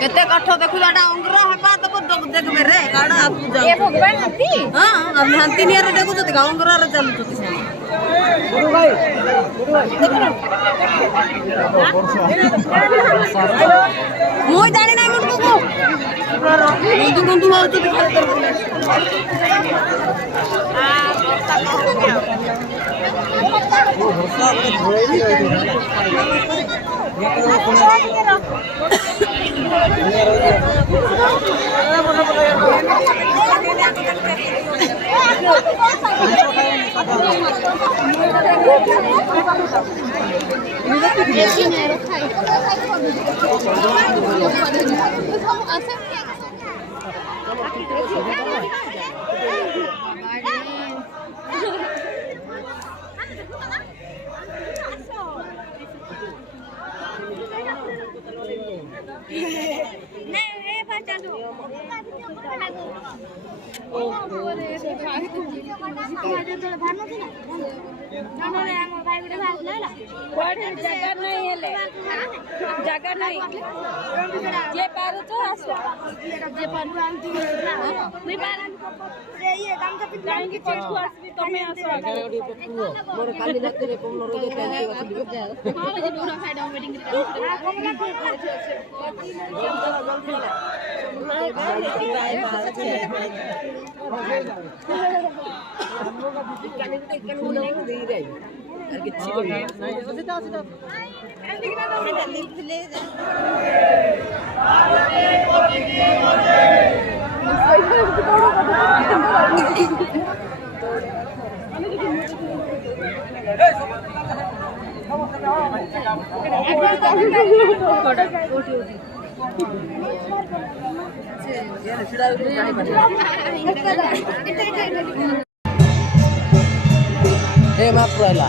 केते काठ देखु जाटा अंग्र हेबा तब देखबे रे काडा आपु जा ए भगवान हाथी हां अब हाथी नियर देखु त अंग्र रे चलु त गुरु भाई मोय जानि नै मुनको को मुंदु कोंतु हो त जगह नहीं जे पारो तो आसो जे पारो आंती मुई बारान रे ये काम का पिटाई की चेक को आसबी तमे आसो मोर काली लगते रे कोन रोजे टाइम के हां जे पूरा साइड वेटिंग माफ रहला